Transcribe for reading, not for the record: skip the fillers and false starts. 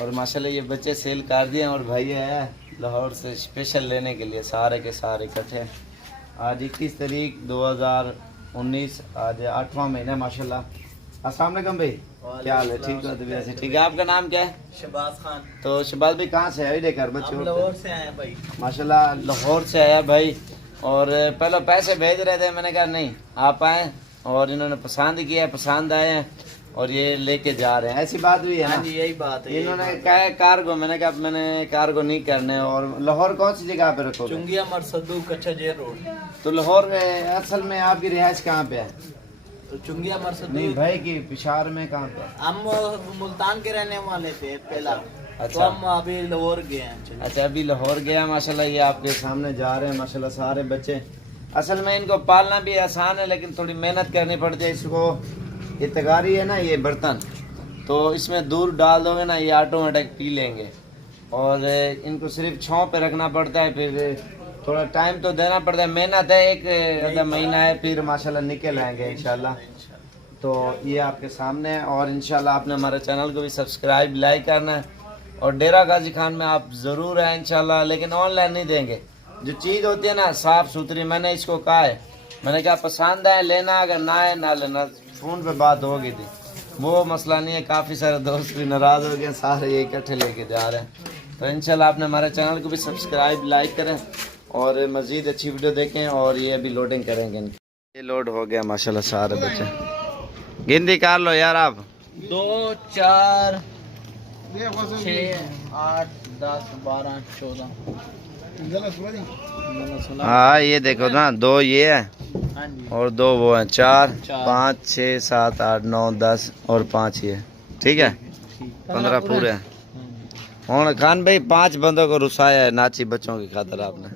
और माशाल्लाह ये बच्चे सेल कर दिए और भाई आया लाहौर से स्पेशल लेने के लिए, सारे के सारे इकट्ठे। आज 21 तारीख 2019, आज 8वां महीना माशाल्लाह। अस्सलाम वालेकुम भाई, क्या हाल है? ठीक हो? तबीयत से ठीक है? आपका नाम क्या है? शहबाज खान। तो शहबाज भाई कहाँ से है? देखकर बच्चे लाहौर से आए भाई। माशाल्लाह लाहौर से आया भाई। और पहले पैसे भेज रहे थे, मैंने कहा नहीं आप आए, और इन्होंने पसंद किया, पसंद आए हैं और ये लेके जा रहे हैं। ऐसी बात हुई है ना? हाँ जी, यही बात है। इन्होंने कहा है कार्गो, मैंने कहा मैंने कार्गो नहीं करने। और लाहौर कौन सी जगह पे रखोगे? चुंगिया मरसदू कच्चा जेल रोड। तो लाहौर असल में आपकी रिहाइश कहाँ पे है? तो चुंगिया मरसदू नहीं भाई की पिशावर में कहाँ पे? हम मुल्तान के रहने वाले थे पहला। तो अच्छा। हम अभी लाहौर गए हैं। अच्छा, अभी लाहौर गया। माशाल्लाह ये आपके सामने जा रहे हैं माशाल्लाह सारे बच्चे। असल में इनको पालना भी आसान है, लेकिन थोड़ी मेहनत करनी पड़ती है। इसको ये तगारी है ना, ये बर्तन, तो इसमें दूध डाल दोगे ना ये ऑटोमेटिक पी लेंगे। और इनको सिर्फ छाँव पे रखना पड़ता है, फिर थोड़ा टाइम तो देना पड़ता है, मेहनत है। एक आधा महीना है, फिर माशाल्लाह निकल आएंगे इंशाल्लाह। तो ये आपके सामने है। और इंशाल्लाह आपने हमारे चैनल को भी सब्सक्राइब लाइक करना है। और डेरा गाजी खान में आप ज़रूर आए इंशाल्लाह, लेकिन ऑनलाइन नहीं देंगे। जो चीज़ होती है ना साफ़ सुथरी, मैंने इसको कहा है, मैंने कहा पसंद आए लेना, अगर ना आए ना लेना। फ़ोन पे बात हो गई थी, वो मसला नहीं है। काफ़ी सारे दोस्त भी नाराज़ हो गए, सारे ये इकट्ठे लेके जा रहे हैं। तो इंशाल्लाह आपने हमारे चैनल को भी सब्सक्राइब लाइक करें और मज़ीद अच्छी वीडियो देखें। और ये अभी लोडिंग करेंगे। ये लोड हो गया माशाल्लाह सारे बच्चे। गिनती कर लो यार आप। 2 4 6 8 10 12 14। हाँ ये देखो ना, 2 ये है हाँ जी। और 2 वो हैं, 4 4 5 6 7 8 9 10 और 5 ये। ठीक है, 15 पूरे हैं। और खान भाई 5 बंदों को रुसाया है नाची बच्चों की खातिर आपने।